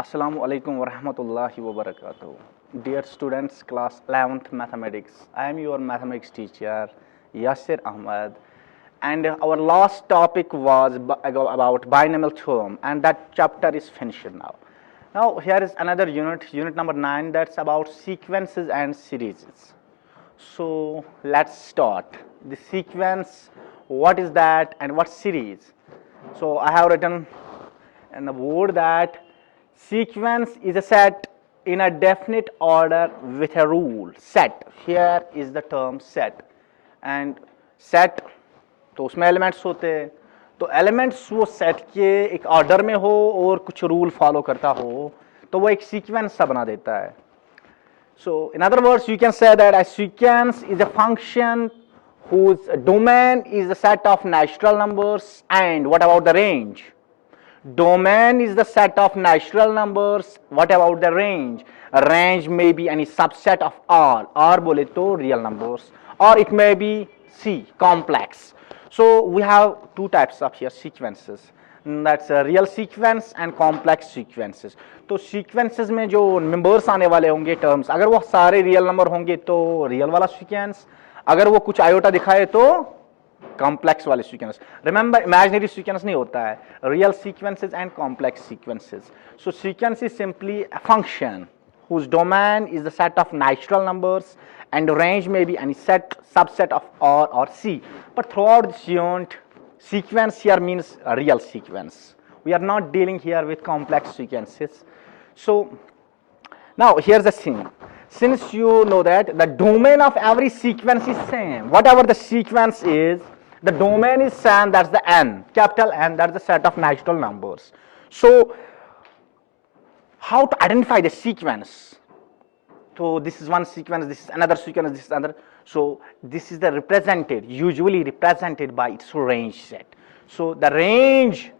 Assalamu alaikum wa rahmatullahi wa barakatuh. Dear students, class 11th mathematics. I am your mathematics teacher, Yasir Ahmad. And our last topic was about binomial theorem, and that chapter is finished now. Now, here is another unit number 9, that's about sequences and series. So, let's start. The sequence, what is that, and what series? So, I have written in the board that sequence is a set in a definite order with a rule. Set, here is the term set, and set तो उसमें elements होते हैं, तो elements वो set के एक order में हो और कुछ रूल फॉलो करता हो तो वो एक सीक्वेंस सा बना देता है. So in other words, you can say that a sequence is a function whose domain is the set of natural numbers. And what about the range? Domain is the set of natural numbers. What about the range? A range may be any subset of R. R बोले तो real numbers, or it may be C, complex. So we have two types of here sequences. That's a real sequence and complex sequences. तो sequences में जो numbers आने वाले होंगे terms, अगर वो सारे real number होंगे तो real वाला sequence, अगर वो कुछ iota दिखाए तो complex वाले sequence. Remember, imaginary sequence नहीं होता है. Real sequences and complex sequences. So sequence is simply a function whose domain is the set of natural numbers, and range may be any subset of R or C. But throughout this unit, sequence here means a real sequence. We are not dealing here with complex sequences. So now here's the thing. Since you know that the domain of every sequence is same, whatever the sequence is, the domain is same, that's the n, capital N, that's the set of natural numbers. So how to identify the sequence? So this is one sequence, this is another sequence, this is another. So this is the usually represented by its range set. So the range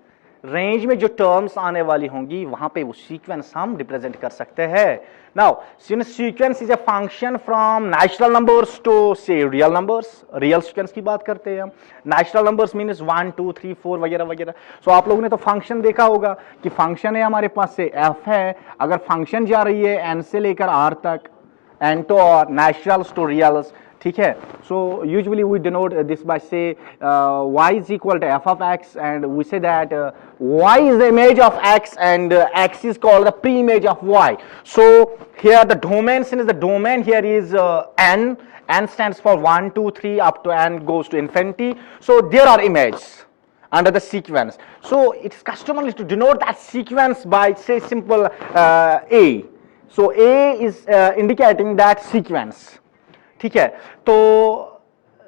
में जो terms आने वाली होंगी वहाँ पे वो sequence हम represent कर सकते हैं. Now, since sequence is a function from natural numbers to say real numbers, real sequence की बात करते हैं हम. Natural numbers means 1, 2, 3, 4 वगैरह वगैरह. So आप लोगों ने तो function देखा होगा कि function है हमारे पास से f है, अगर function जा रही है n से लेकर r तक, n to r, naturals to reals, ठीक है. So usually we denote this by say y is equal to f of x, and we say that y is the image of x and x is called the pre-image of y. So here the domain, since the domain here is n stands for 1, 2, 3 up to n goes to infinity. So there are images under the sequence. So it is customary to denote that sequence by say simple a. So a is indicating that sequence. ठीक है. तो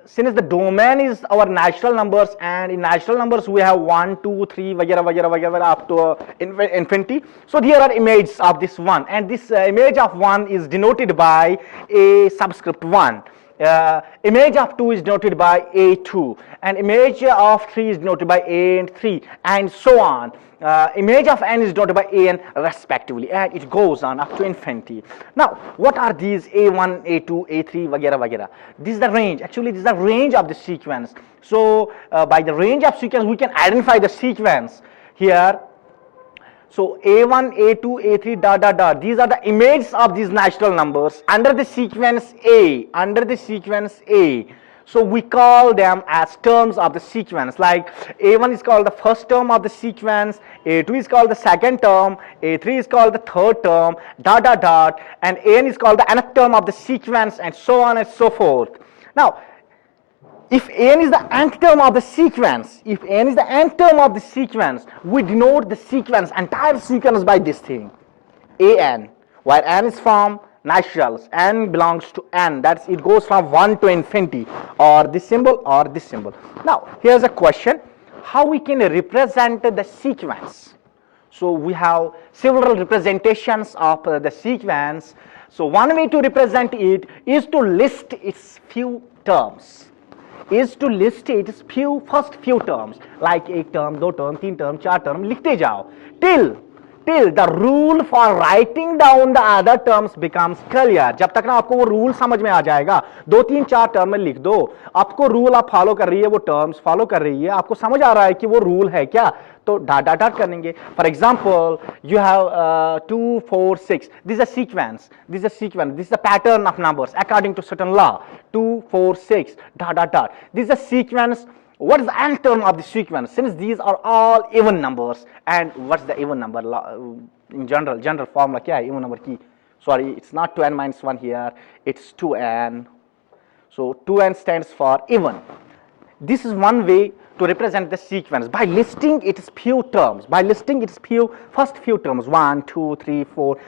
since the domain is our natural numbers, and in natural numbers we have 1, 2, 3 वगैरह वगैरह वगैरह up to infinity. So there are images of this one, and this image of 1 is denoted by a subscript 1. Image of 2 is denoted by a2, and image of 3 is denoted by a and 3, and so on. Image of n is denoted by a n respectively, and it goes on up to infinity. Now, what are these a1, a2, a3, vagera vagera? This is the range. Actually, this is the range of the sequence. So, by the range of sequence, we can identify the sequence here. So, a1, a2, a3, dot dot dot. These are the images of these natural numbers under the sequence A. Under the sequence A. So we call them as terms of the sequence. Like a1 is called the first term of the sequence, a2 is called the second term, a3 is called the third term, dot dot dot, and an is called the nth term of the sequence, and so on and so forth. Now, if n is the nth term of the sequence, we denote the sequence, entire sequence, by this thing, an, where n is from naturals, n belongs to n, that's it goes from 1 to infinity, or this symbol or this symbol. Now here's a question, how we can represent the sequence? So we have several representations of the sequence. So one way to represent it is to list its few terms, first few terms, like एक term, दो term, तीन term, चार term लिखते जाओ till till the rule for writing down the other terms becomes clear. जब तक ना आपको वो रूल समझ में आ जाएगा, 2-3-4 टर्म में लिख दो, आपको रूल आप फॉलो कर रही है, वो टर्म्स फॉलो कर रही है, आपको समझ आ रहा है कि वो रूल है क्या, तो डॉट डॉट डॉट करेंगे. For example you have 2 4 6, this is a sequence, this is the pattern of numbers according to certain law. 2 4 6 dot dot dot, this is a sequence. What is the nth term of the sequence? Since these are all even numbers, and what's the even number in general formula? क्या है even number की? Sorry, it's not 2n minus 1 here. It's 2n. So 2n stands for even. This is one way to represent the sequence by listing its few terms. By listing its first few terms, 1 2 3 4,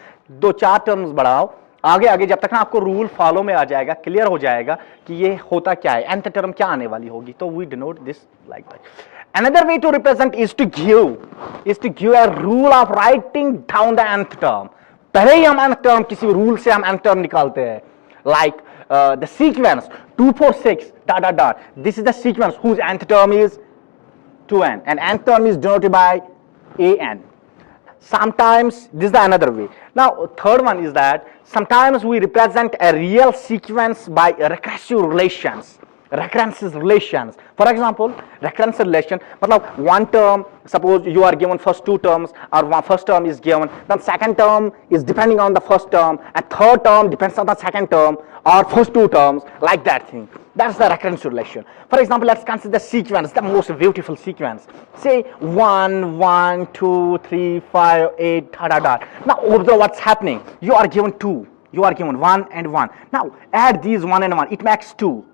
2-4 terms बढ़ाओ. आगे आगे जब तक ना आपको rule follow में आ जाएगा, clear हो जाएगा कि ये होता क्या है, nth टर्म क्या आने वाली होगी, तो we denote this like that. Another way to represent is to give a rule of writing down the nth term. पहले ही हम nth टर्म, किसी रूल से हम nth टर्म निकालते हैं, like the sequence 2 4 6 dot dot dot. This is the sequence whose nth term is 2n, and nth term is denoted by an. Sometimes this is the another way. Now third one is that sometimes we represent a real sequence by recursive relations. For example, recurrence relation, मतलब one term, suppose you are given first 2 terms, or one first term is given, then second term is depending on the first term, and third term depends on the second term, or first 2 terms, like that thing. That's the recurrence relation. For example, let's consider the sequence, the most beautiful sequence. Say 1 1 2 3 5 8 dot dot dot. Now observe what's happening. You are given 2. You are given 1 and 1. Now add these 1 and 1. It makes 2.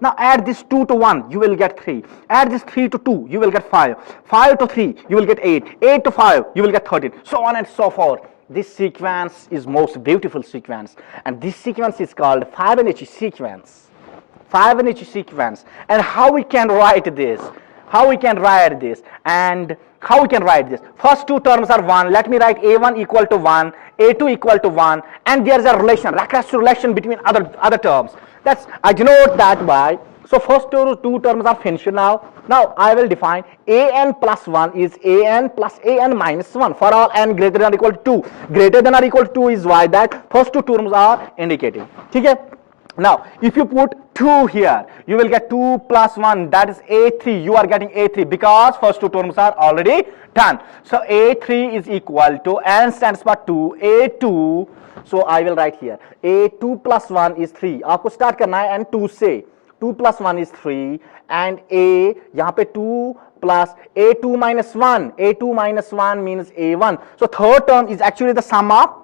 Now add this 2 to 1. You will get 3. Add this 3 to 2. You will get 5. 5 to 3. You will get 8. 8 to 5. You will get 13. So on and so forth. This sequence is most beautiful sequence. And this sequence is called Fibonacci sequence. And how we can write this? First 2 terms are 1. Let me write a1 equal to 1, a2 equal to 1, and there is a relation, recursive relation between other terms. That's, I denote that by, so first 2 terms are finished now. Now I will define an plus 1 is an plus an minus 1 for all n greater than or equal to 2. Greater than or equal to 2 is why that first 2 terms are indicating. Okay? Now if you put 2 here, you will get 2 plus 1, that is a3. You are getting a3 because first 2 terms are already done. So a3 is equal to, n stands for 2, a2. So I will write here a2 plus 1 is 3. आपको start करना है and 2 से. 2 plus 1 is 3, and a यहाँ पे 2 plus a2 minus 1. a2 minus 1 means a1. So third term is actually the sum of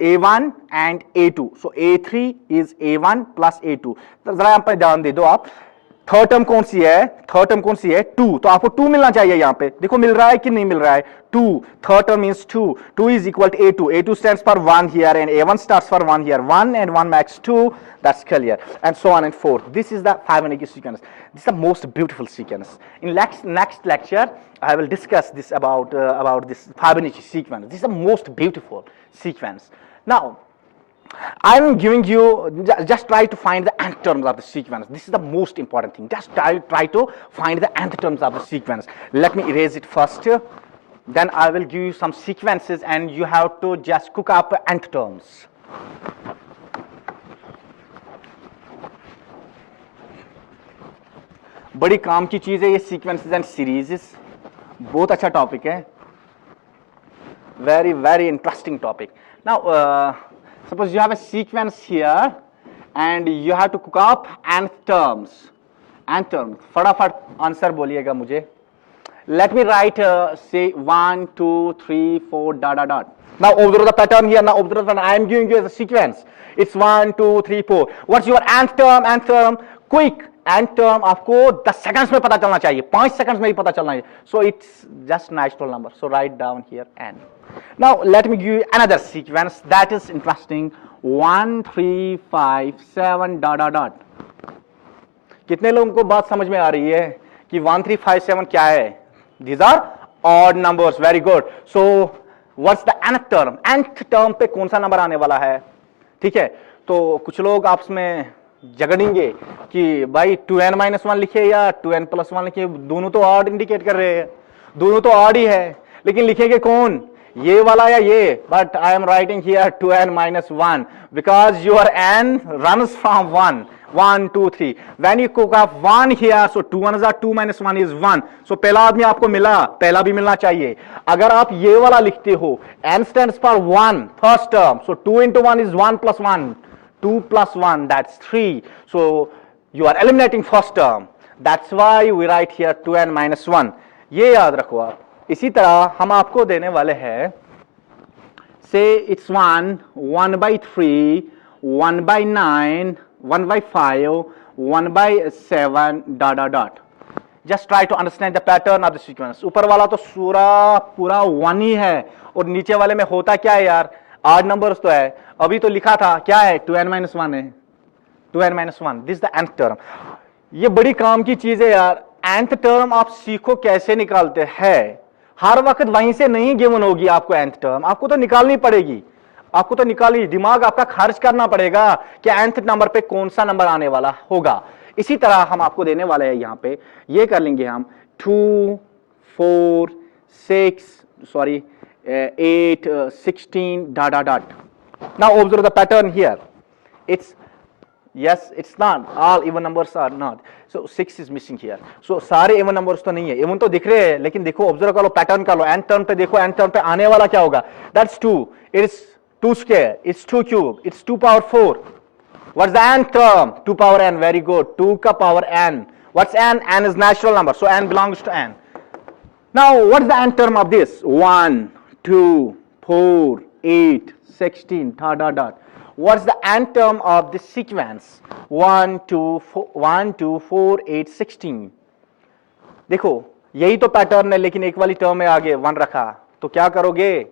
a1 and a2. So a3 is a1 plus a2. तो जरा यहाँ पे ध्यान दे दो आप. थर्ड टर्म कौन सी है 2. तो आपको 2 मिलना चाहिए यहाँ पे. देखो मिल रहा है कि नहीं मिल रहा है. 2. Third term means 2. 2 is equal to a2. a2 stands for 1 here, and a1 starts for 1 here. 1 and 1 makes 2. That's clear. And so on and forth. This is the Fibonacci sequence. This is the most beautiful sequence. In next lecture, I will discuss this about this Fibonacci sequence. This is the most beautiful sequence. Now, I'm giving you, just try to find the nth terms of the sequence. This is the most important thing. Just try to find the nth terms of the sequence. Let me erase it first. Then I will give you some sequences and you have to just cook up nth terms. बड़ी काम की चीज है ये sequences and series. बहुत अच्छा topic है. Very interesting topic. Now, suppose you have a sequence here and you have to cook up nth terms. फटाफट आंसर बोलिएगा मुझे. Let me write say 1 2 3 4 dot dot dot. Now observe the pattern here. Now observe that I am giving you as a sequence. It's 1 2 3 4. What's your nth term? Quick. nth term आपको 10 seconds में पता चलना चाहिए. 5 seconds में ही पता चलना चाहिए. So it's just natural number. So write down here n. Now let me give you another sequence that is interesting. 1 3 5 7 dot dot dot. कितने लोगों को बात समझ में आ रही है कि 1 3 5 7 क्या है? These are odd numbers. Very good. So what's the nth term? nth term पे कौन सा नंबर आने वाला है? ठीक है. तो कुछ लोग आपस में झगड़ेंगे कि भाई 2n minus 1 लिखे या 2n plus 1 लिखे. दोनों तो odd इंडिकेट कर रहे हैं. दोनों तो ऑड ही है, लेकिन लिखेंगे कौन, ये वाला या ये, but I am writing here 2n-1 because your n runs from 1 1 2 3 when you cook up 1 here, so 2 1 are 2 minus 1 is 1, so पहला आदमी आपको मिला, पहला भी मिलना चाहिए। अगर आप ये वाला लिखते हो n stands for 1 first term, so 2 into 1 is 1 plus 1, 2 plus 1 that's 3, so you are eliminating first term, that's why we write here 2n-1, ये याद रखो आप। इसी तरह हम आपको देने वाले हैं, say it's 1 1 by 3 1 by 9 1 by 5 1 by 7 dot dot dot, just try to understand the pattern of the sequence। ऊपर वाला तो पूरा 1 ही है, और नीचे वाले में होता क्या है यार, odd numbers तो है। अभी तो लिखा था क्या है, 2n-1 है, 2n-1, this is the nth term। ये बड़ी काम की चीज है यार, nth term आप सीखो कैसे निकालते हैं। हर वक्त वहीं से नहीं गिवन होगी आपको nth term, आपको तो निकालनी पड़ेगी, आपको तो निकाली, दिमाग आपका खर्च करना पड़ेगा कि nth नंबर पे कौन सा नंबर आने वाला होगा। इसी तरह हम आपको देने वाले हैं यहाँ पे, ये कर लेंगे हम 2 4 6 sorry 8 16 dot dot dot। Now observe the pattern here, it's yes it's not all even numbers are not, so 6 is missing here, so सारे even numbers तो नहीं है, even तो दिख रहे हैं, लेकिन देखो ऑब्जर्व कर लो, पैटर्न कर लो, nth टर्म पे देखो, nth टर्म पे आने वाला क्या होगा, that's 2, it's 2 square, it's 2 cube, it's 2 power 4, what's the nth term, 2 power n, very good, 2 का power n, what's n, n is natural number, so n belongs to n। Now what's the nth term of this, 1 2 4 8 16 dot dot dot, what's the nth term of this sequence, 1 2 4 8 16। देखो यही तो pattern है, लेकिन एक वाली term में आगे 1 रखा, तो क्या करोगे,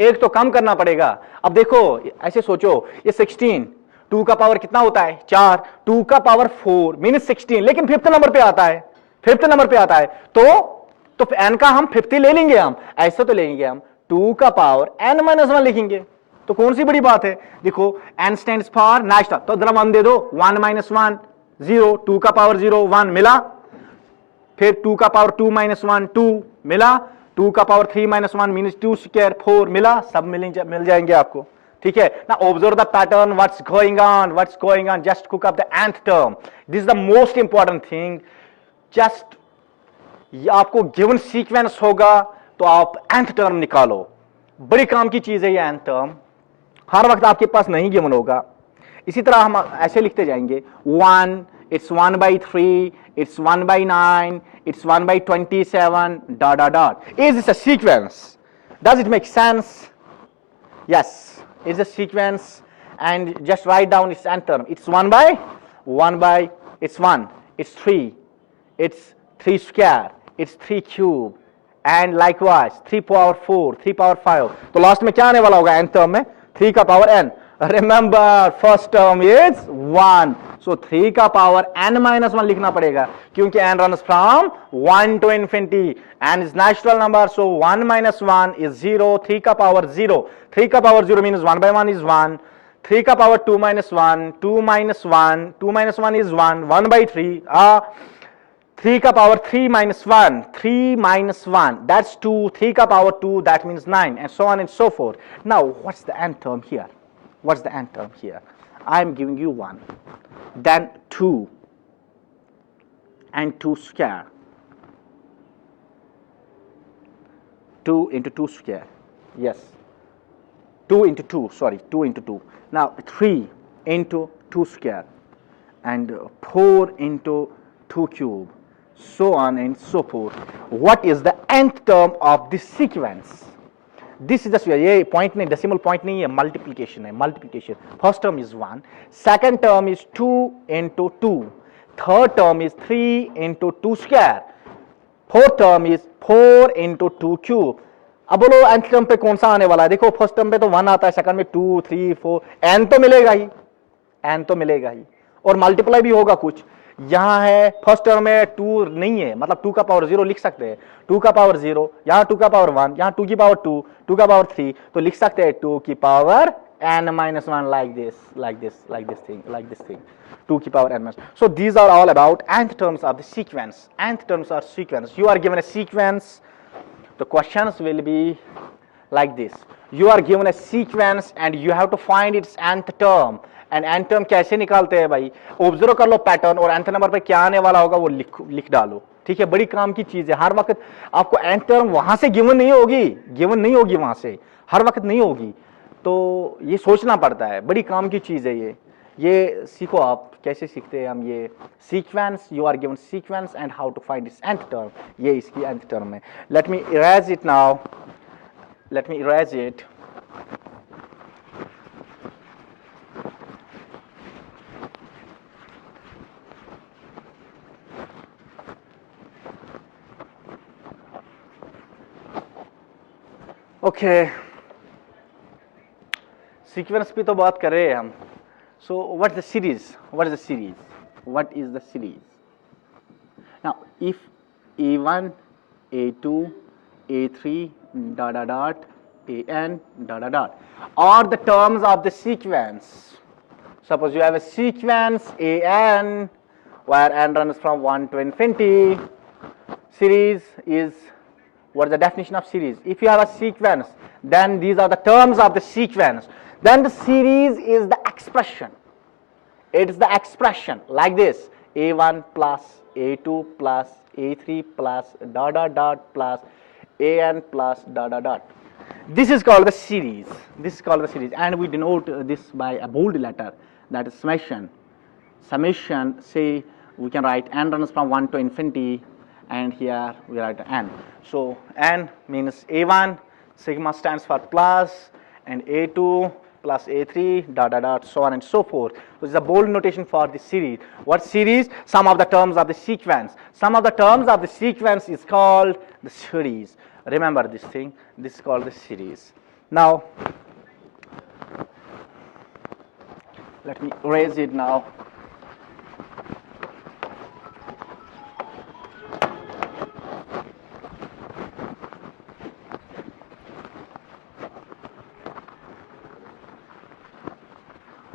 एक तो कम करना पड़ेगा। अब देखो ऐसे सोचो, ये 16 2 का पावर कितना होता है 4, 2 का पावर 4 मीन्स 16, लेकिन 5th नंबर पे आता है, तो n का हम 50 ले लेंगे, हम ऐसा तो लेंगे हम 2 का पावर n-1 लिखेंगे, तो कौन सी बड़ी बात है। देखो n स्टैंड्स फॉर नेचुरल, तो जरा 1 दे दो, 1-1 0, 2 का पावर 0 1 मिला, फिर 2 का पावर 2-1 2 मिला, 2 का पावर 3-1 मीन्स 2 स्क्वायर 4 मिला, सब मिल जाएंगे आपको, ठीक है ना। Observe the pattern, what's going on, just cook up the nth term, this is the most important thing. Just आपको गिवन सीक्वेंस होगा तो आप nth टर्म निकालो, बड़ी काम की चीज है ये nth टर्म, हर वक्त आपके पास नहीं गिवन होगा। इसी तरह हम ऐसे लिखते जाएंगे, 1 it's 1 by 3, it's 1 by 9, it's 1 by 27 dot dot dot। Is this a sequence? Does it make sense? Yes, it's a sequence, and just write down its nth term. It's 1 by it's 1, it's 3, it's 3 square, it's 3 cube, and likewise 3 power 4, 3 power 5, तो last में क्या आने वाला होगा nth term में, 3 का power n। Remember first term is 1, so 3 का power n-1 लिखना पड़ेगा, क्योंकि n runs from 1 to infinity, n is natural number, so 1-1 is 0, 3 का पावर 0, 3 का पावर 0 means 1 by 1 is 1, 3 का पावर 2-1, 2-1 is 1 by 3, 3 का पावर 3-1, that's 2, 3 का power 2, that means 9, and so on and so forth। Now what's the nth term here? I'm giving you 1, then 2 and 2 square, 2 into 2 square, yes, 2 into 2, now 3 into 2 square, and 4 into 2 cube, so on and so forth। What is the nth term of this sequence? This is the ये point नहीं, decimal point नहीं है, multiplication है, multiplication। First term is 1, second term is 2 into 2, third term is 3 into 2 square, fourth term is 4 into 2 cube। अब बोलो nth term पे कौन सा आने वाला है, देखो फर्स्ट टर्म पे तो 1 आता है, सेकंड में 2 3 4, n तो मिलेगा ही, और मल्टीप्लाई भी होगा कुछ। यहाँ है फर्स्ट टर्म में 2 नहीं है, मतलब 2 का पावर 0 लिख सकते हैं, 2 का पावर 0, यहाँ 2 का पावर 1, यहाँ 2 की पावर 2, 2 का पावर 3, तो लिख सकते हैं 2 की power n minus 1 like this thing 2 to the power n minus. So these are all about nth terms of the sequence. Nth terms are sequence. You are given a sequence, the questions will be like this. You are given a sequence and you have to find its nth term. And nth term कैसे निकालते हैं भाई? Observe कर लो pattern और nth number पे क्या आने वाला होगा वो लिख डालो. ठीक है, बड़ी काम की चीज है. हर वक्त आपको nth टर्म वहां से गिवन नहीं होगी वहां से, हर वक्त नहीं होगी. तो ये सोचना पड़ता है, बड़ी काम की चीज है ये सीखो आप. कैसे सीखते हैं हम ये sequence? You are given sequence and how to find its nth term. ये इसकी nth टर्म है. Let me erase it now. Let me erase it. Okay. Sequence पे तो बात कर रहे हैं हम. So what's the series? What is the series? What is the series? Now if A1, A2, A3 ... an ... are the terms of the sequence. Suppose you have a sequence an where n runs from 1 to infinity. Series is, what is the definition of series? If you have a sequence, then these are the terms of the sequence. Then the series is the expression. It is the expression like this: a1 plus a2 plus a3 plus ... plus an plus ... This is called the series. This is called the series, and we denote this by a bold letter, that is summation. Summation, say we can write n runs from 1 to infinity, and here we write n. So n means a1, sigma stands for plus, and a2 plus a3 ... so on and so forth. So this is a bold notation for the series. What series? Some of the terms of the sequence. Some of the terms of the sequence is called the series. Remember this thing. This is called the series. Now let me erase it now.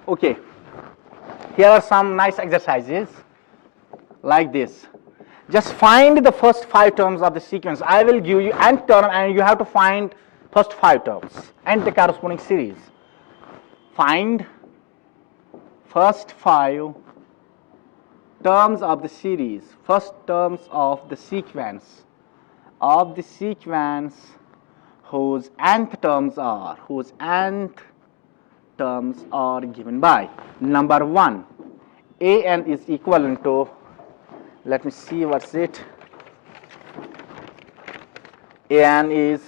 Okay, here are some nice exercises like this. Just find the first 5 terms of the sequence. I will give you nth term and you have to find first 5 terms and the corresponding series. Find first 5 terms of the series, first terms of the sequence whose nth terms are given by number 1. An is equivalent to, let me see what's it. An is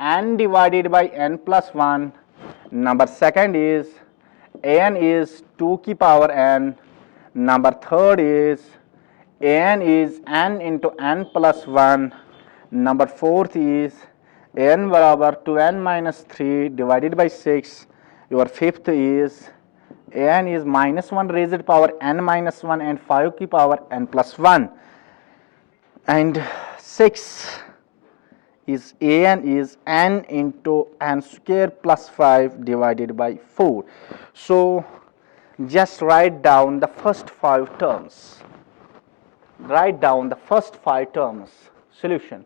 n divided by n plus 1. Number 2 is an is 2 to the power n. Number 3 is an is n into n plus 1. Number 4 is n barabar 2n minus 3 divided by 6. Your 5th is an is minus 1 raised to the power n minus 1 and 5 to the power n plus 1. And 6 is an is n into n square plus 5 divided by 4. So just write down the first 5 terms. Write down the first 5 terms. Solution.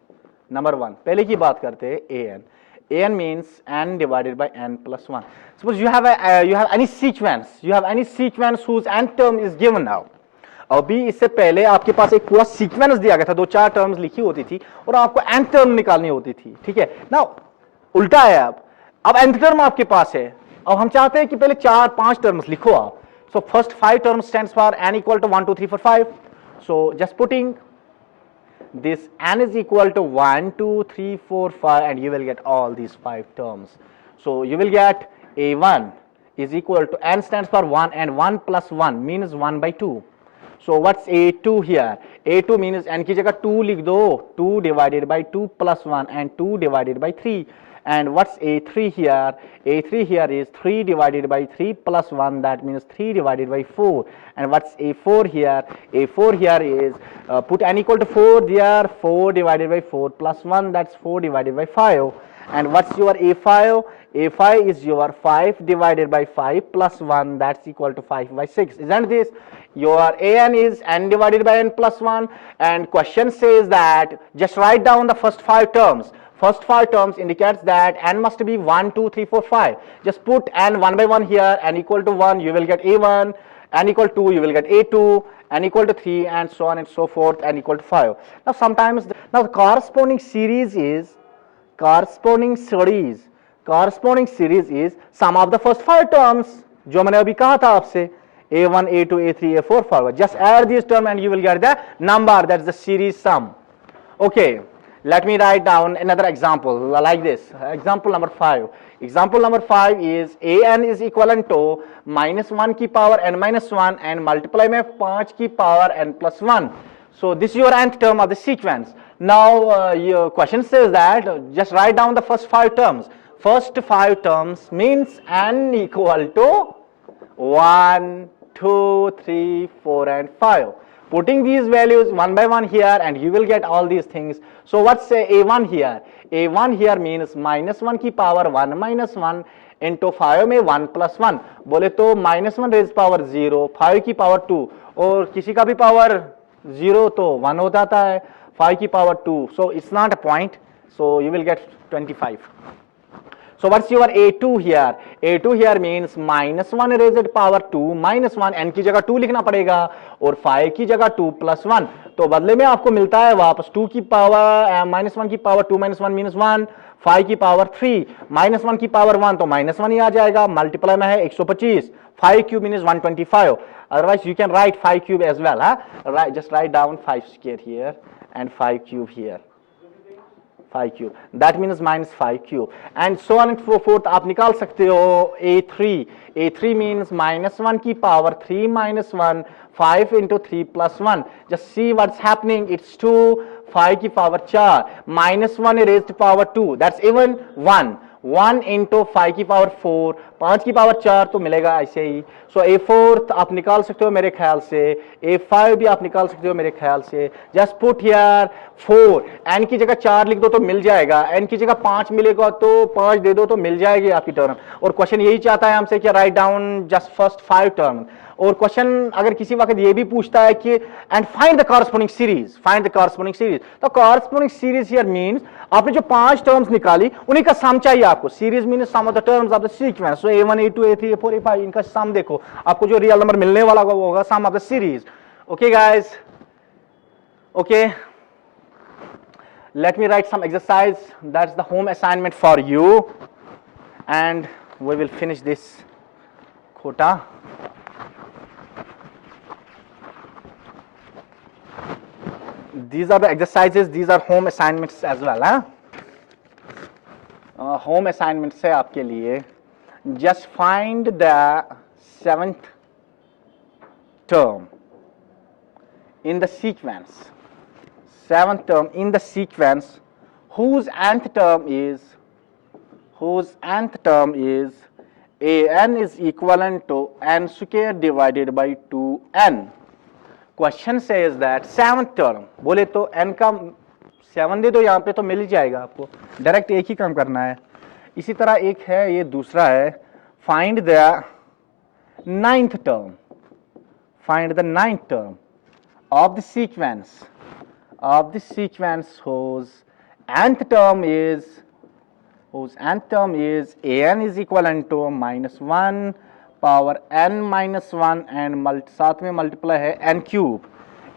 Number 1. पहले की बात करते हैं an. An means n divided by n plus 1. Suppose you have any sequence. You have any sequence whose nth term is given now. अभी इससे पहले आपके पास एक पूरा सीक्वेंस दिया गया था, 2-4 टर्म्स लिखी होती थी और आपको nth टर्म निकालनी होती थी. ठीक है ना, उल्टा है. अब nth टर्म आपके पास है. अब हम चाहते हैं कि पहले 4-5 टर्म्स लिखो आप. So first 5 terms stands for n equal to 1 2 3 4 5. So just putting this n is equal to 1 2 3 4 5 and you will get all these 5 terms. So you will get a1 is equal to n stands for 1 and 1 plus 1 means 1 by 2. So what's a2 here? A2 means n की जगह 2 लिख दो. 2 divided by 2 plus 1 and 2 divided by 3. And what's a3 here? A3 here is 3 divided by 3 plus 1, that means 3 divided by 4. And what's a4 here? A4 here is put n equal to 4 there, 4 divided by 4 plus 1, that's 4 divided by 5. And what's your A5? A5 is your 5 divided by 5 plus 1, that's equal to 5 by 6. Isn't this? Your AN is n divided by n plus 1, and question says that just write down the first 5 terms. First 5 terms indicates that n must be 1, 2, 3, 4, 5. Just put n 1 by 1 here, n equal to 1, you will get A1, n equal to 2, you will get A2, n equal to 3, and so on and so forth, n equal to 5. Now sometimes, now the corresponding series is sum of the first 5 terms, जो मैंने अभी कहा था आपसे, A1, A2, A3, A4 forward. Just add these terms and you will get the number, that's the series sum. Okay, let me write down another example like this. Example number 5. Example number 5 is an is equivalent to minus 1 की power n minus 1 and multiply में 5 की power n plus 1. So this is your nth term of the sequence. Now your question says that just write down the first 5 terms. First 5 terms means n equal to 1, 2, 3, 4 and 5. Putting these values one by one here and you will get all these things. So what's A1 here? A1 here means minus 1 की power 1 minus 1 into 5 में 1 plus 1. बोले तो minus 1 raised power 0, 5 की power 2 और किसी का भी power 0 तो 1 हो जाता है, 5 की power 2. So it's not a point. So you will get 25. So what's your A2 here? A2 here means minus 1 raised power 2 minus 1, n की जगह 2 लिखना पड़ेगा और 5 की जगह 2 plus 1. तो बदले में आपको मिलता है वापस 2 की पावर minus 1 की पावर 2 minus 1 minus 1, 5 की पावर 3 minus 1 की पावर 1 तो minus 1 ही आ जाएगा, मल्टीप्लाई में है 125, 5 cube means 125. Otherwise you can write 5 cube as well, huh? Just write down 5 square here and 5 cube here. 5 cube, that means minus 5 cube, and so on and so forth. आप निकाल सकते हो A3. A3 means minus 1 की power 3 minus 1, 5 into 3 plus 1. Just see what's happening. It's 2, 5 की power 4, minus 1 raised to power 2, that's even 1. 1 into 5 की power 4, 5 की power 4 तो मिलेगा ऐसे ही. सो A4 आप निकाल सकते हो मेरे ख्याल से, A5 भी आप निकाल सकते हो मेरे ख्याल से. जस्ट पुट हियर 4, n की जगह 4 लिख दो तो मिल जाएगा, n की जगह 5 मिलेगा तो 5 दे दो तो मिल जाएगी आपकी टर्म. और क्वेश्चन यही चाहता है हमसे कि write down just first 5 term. और क्वेश्चन अगर किसी वक्त ये भी पूछता है कि and find the corresponding series, find the corresponding series, तो कॉरस्पॉन्डिंग सीरीज हियर मींस आपने जो 5 टर्म्स निकाली उन्हीं का सम चाहिए आपको. Series means sum of the terms of the sequence. So A1, A2, A3, A4, A5 इनका सम देखो, आपको जो रियल नंबर मिलने वाला वो होगा sum of the series. Okay guys, okay, let me write some exercise. That's the home assignment for you and we will finish this quota. These are the exercises, these are home assignments as well, huh? Home assignments है आपके लिए. Just find the 7th term in the sequence. 7th term in the sequence whose nth term is an is equivalent to n square divided by 2n. Question says that 7th term, बोले तो n का 7 दे दो यहाँ पे तो मिल ही जाएगा आपको, direct एक ही काम करना है. इसी तरह एक है, ये दूसरा है, find the 9th term, find the 9th term of the sequence whose nth term is an is equivalent to minus 1 power n minus 1 and साथ में मल्टीप्लाई है n क्यूब.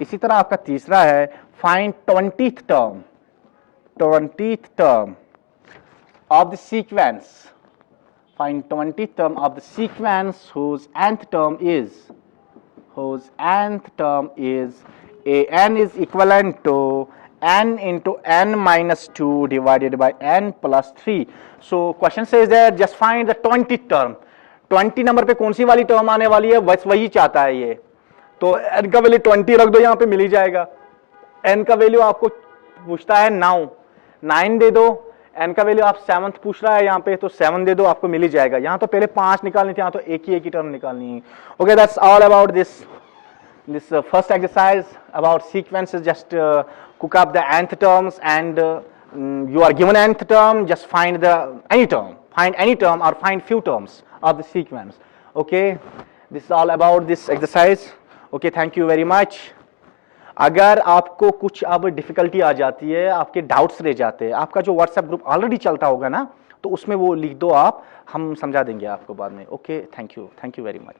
इसी तरह आपका तीसरा है find 20th term of the sequence, find 20th term of the sequence whose nth term is an is equivalent to n into n minus 2 divided by n plus 3. So question says that just find the 20th term. 20 number पे कौन सी वाली term आने वाली है, बस वही चाहता है ये. तो n का वैल्यू 20 रख दो, यहाँ पे मिल ही जाएगा. n का वैल्यू आपको पूछता है 9 दे दो. n का वैल्यू आप 7th पूछ रहा है यहाँ पे, तो 7 दे दो, आपको मिल ही जाएगा. यहाँ तो पहले 5 निकालनी थी, यहाँ तो एक ही टर्म निकालनी है. Okay, that's all about this first exercise about sequences. Just cook up the nth terms and You are given nth term, just find any term or find few terms of the sequence. Okay, this is all about this exercise. Okay, thank you very much. अगर आपको कुछ अब difficulty आ जाती है, आपके doubts रह जाते हैं, आपका जो व्हाट्सएप ग्रुप ऑलरेडी चलता होगा ना, तो उसमें वो लिख दो आप, हम समझा देंगे आपको बाद में. Okay, thank you very much.